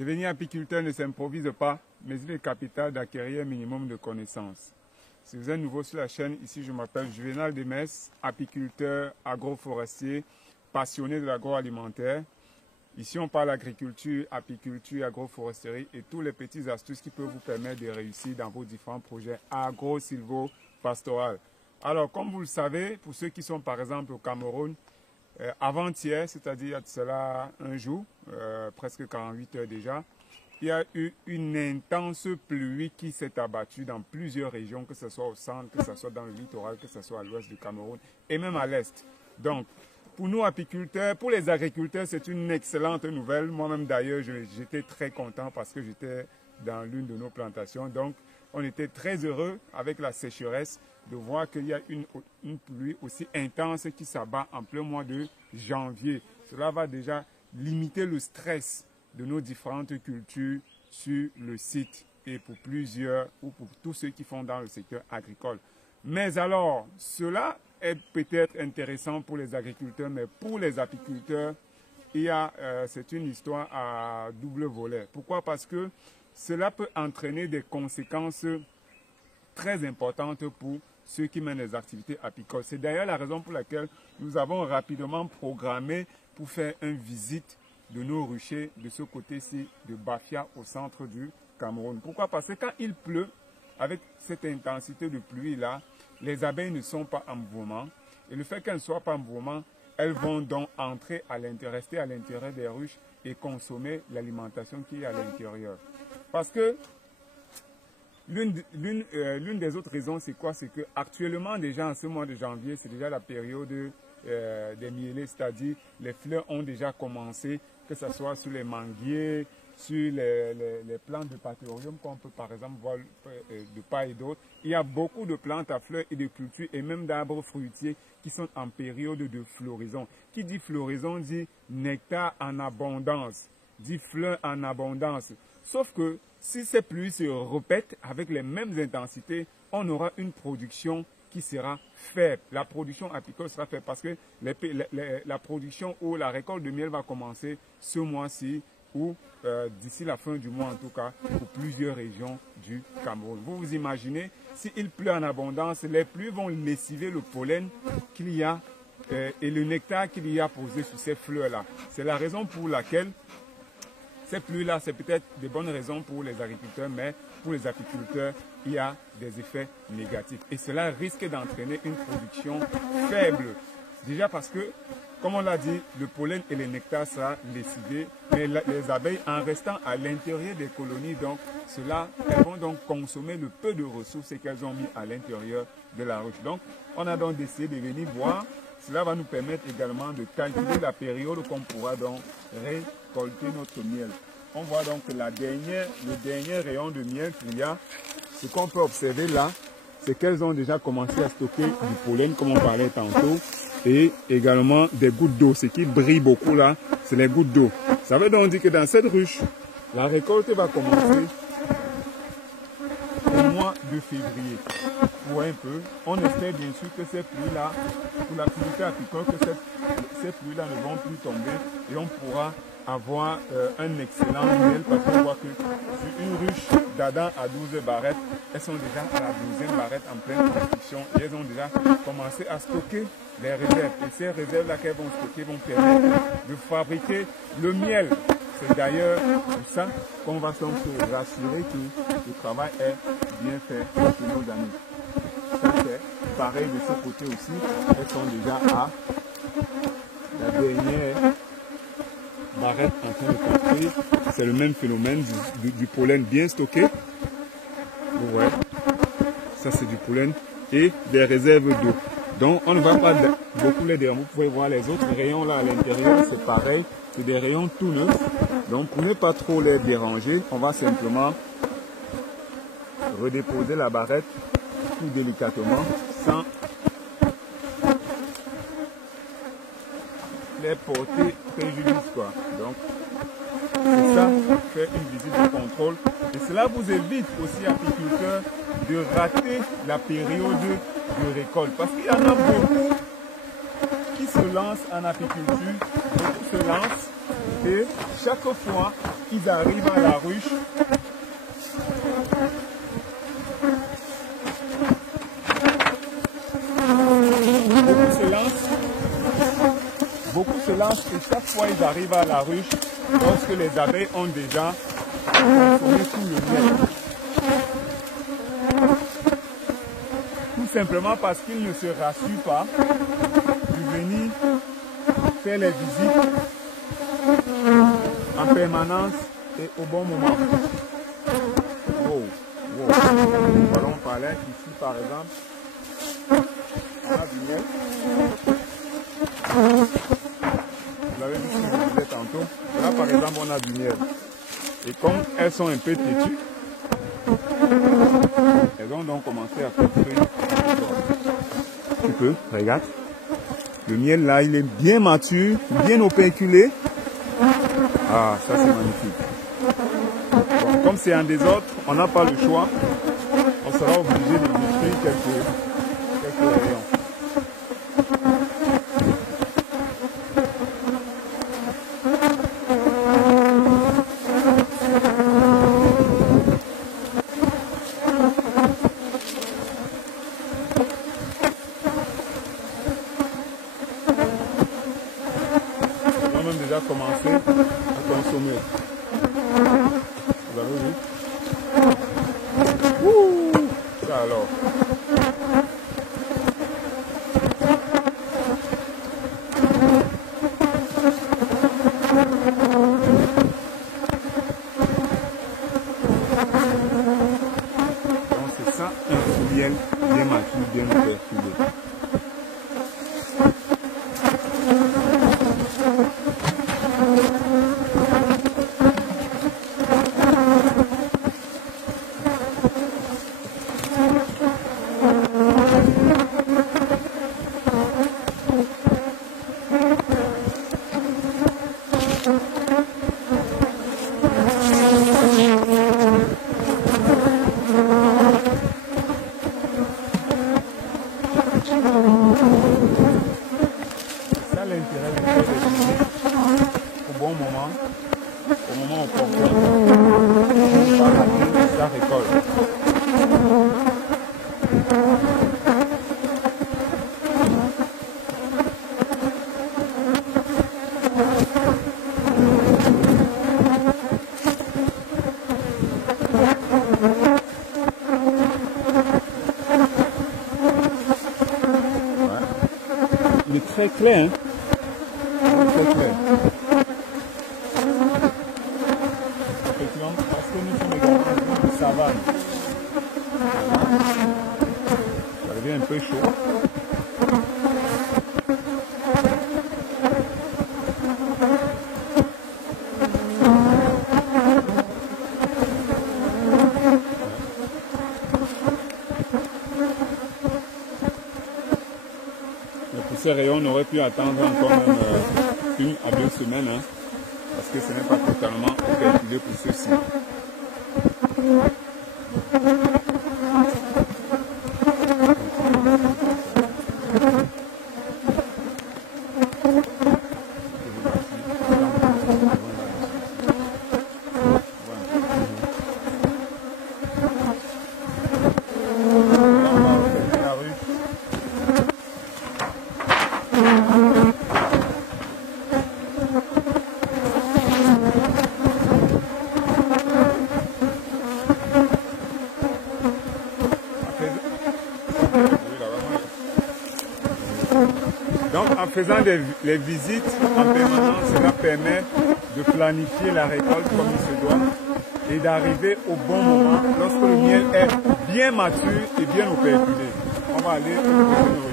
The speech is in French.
Devenir apiculteur ne s'improvise pas, mais il est capital d'acquérir un minimum de connaissances. Si vous êtes nouveau sur la chaîne, ici je m'appelle Juvenal Demès, apiculteur, agroforestier, passionné de l'agroalimentaire. Ici on parle agriculture, apiculture, agroforesterie et tous les petites astuces qui peuvent vous permettre de réussir dans vos différents projets agro-silvo-pastoral. Alors comme vous le savez, pour ceux qui sont par exemple au Cameroun, avant-hier, c'est-à-dire il y a cela un jour, presque 48 heures déjà, il y a eu une intense pluie qui s'est abattue dans plusieurs régions, que ce soit au centre, que ce soit dans le littoral, que ce soit à l'ouest du Cameroun et même à l'est. Donc, pour nous apiculteurs, pour les agriculteurs, c'est une excellente nouvelle. Moi-même d'ailleurs, j'étais très content parce que j'étais dans l'une de nos plantations. Donc, on était très heureux avec la sécheresse de voir qu'il y a une pluie aussi intense qui s'abat en plein mois de janvier. Cela va déjà limiter le stress de nos différentes cultures sur le site et pour plusieurs ou pour tous ceux qui font dans le secteur agricole. Mais alors, cela est peut-être intéressant pour les agriculteurs, mais pour les apiculteurs, c'est une histoire à double volet. Pourquoi? Parce que cela peut entraîner des conséquences très importantes pour ceux qui mènent les activités apicoles. C'est d'ailleurs la raison pour laquelle nous avons rapidement programmé pour faire une visite de nos ruchers de ce côté-ci de Bafia au centre du Cameroun. Pourquoi? Parce que quand il pleut, avec cette intensité de pluie-là, les abeilles ne sont pas en mouvement. Et le fait qu'elles ne soient pas en mouvement, elles vont donc entrer à l'intérieur, rester à l'intérieur des ruches et consommer l'alimentation qui est à l'intérieur. Parce que l'une des autres raisons, c'est quoi? C'est qu'actuellement, déjà en ce mois de janvier, c'est déjà la période des mielés, c'est-à-dire les fleurs ont déjà commencé, que ce soit sur les manguiers, sur les plantes de pathorium qu'on peut par exemple voir de part et d'autre. Il y a beaucoup de plantes à fleurs et de cultures et même d'arbres fruitiers qui sont en période de floraison. Qui dit floraison dit nectar en abondance, dit fleurs en abondance. Sauf que si ces pluies se répètent avec les mêmes intensités, on aura une production qui sera faible. La production apicole sera faible parce que la production ou la récolte de miel va commencer ce mois-ci ou d'ici la fin du mois en tout cas pour plusieurs régions du Cameroun. Vous vous imaginez, s'il pleut en abondance, les pluies vont lessiver le pollen qu'il y a et le nectar qu'il y a posé sur ces fleurs-là. C'est la raison pour laquelle ces pluies-là, c'est peut-être des bonnes raisons pour les agriculteurs, mais pour les apiculteurs, il y a des effets négatifs. Et cela risque d'entraîner une production faible. Déjà parce que, comme on l'a dit, le pollen et le nectar seront lessivés, mais les abeilles, en restant à l'intérieur des colonies, donc, elles vont donc consommer le peu de ressources qu'elles ont mis à l'intérieur de la ruche. Donc, on a donc décidé de venir voir. Cela va nous permettre également de calculer la période qu'on pourra donc récolter notre miel. On voit donc que le dernier rayon de miel qu'il y a, ce qu'on peut observer là, c'est qu'elles ont déjà commencé à stocker du pollen, comme on parlait tantôt, et également des gouttes d'eau. Ce qui brille beaucoup là, c'est les gouttes d'eau. Ça veut donc dire que dans cette ruche, la récolte va commencer au mois de février. Pour un peu, on espère bien sûr que ces pluies-là, pour l'activité apicole, que ces pluies-là ne vont plus tomber et on pourra avoir un excellent miel parce qu'on voit que sur une ruche d'Adam à 12 barrettes, elles sont déjà à la 12e barrette en pleine production et elles ont déjà commencé à stocker les réserves. Et ces réserves-là qu'elles vont stocker vont permettre de fabriquer le miel. C'est d'ailleurs pour ça qu'on va donc se rassurer que le travail est bien fait pour nos amis. Ça c'est pareil de ce côté aussi, elles sont déjà à la dernière barrette en train de construire. C'est le même phénomène du pollen bien stocké. Ouais. Ça c'est du pollen et des réserves d'eau. Donc on ne va pas beaucoup les déranger. Vous pouvez voir les autres rayons là à l'intérieur, c'est pareil, c'est des rayons tout neufs. Donc pour ne pas trop les déranger, on va simplement redéposer la barrette tout délicatement sans les porter préjudice quoi. Donc c'est ça, faire une visite de contrôle et cela vous évite aussi apiculteurs de rater la période de récolte parce qu'il y en a beaucoup qui se lancent en apiculture, beaucoup se lancent Et chaque fois qu'ils arrivent à la ruche, beaucoup se lancent et chaque fois ils arrivent à la ruche lorsque les abeilles ont déjà consommé tout le miel. Tout simplement parce qu'ils ne se rassurent pas de venir faire les visites en permanence et au bon moment. Wow, wow. Allons parler ici par exemple. On a du miel. Vous avez vu ce que je disais tantôt. Là par exemple on a du miel. Et comme elles sont un peu têtues, elles ont donc commencé à construire. Tu peux, regarde. Le miel là, il est bien mature, bien operculé. Ah, ça c'est magnifique. Bon, comme c'est en désordre, on n'a pas le choix. On sera obligé de détruire quelques rayons. On a même déjà commencé à consommer. Vous avez vu? Ouh, ça alors. Donc c'est ça un miel bien mature, bien operculé. C'est ça l'intérêt de faire des visites au bon moment, au moment opportun, pour pas rater sa récolte. Il est très clair, hein? Très clair. Effectivement, parce que nous sommes également une savane. Ça devient un peu chaud. Mais pour ces rayons, on aurait pu attendre encore même 1 à 2 semaines, hein, parce que ce n'est pas totalement operculé pour ceux-ci. Donc en faisant les visites en permanence, cela permet de planifier la récolte comme il se doit et d'arriver au bon moment lorsque le miel est bien mature et bien operculé. On va aller au prochain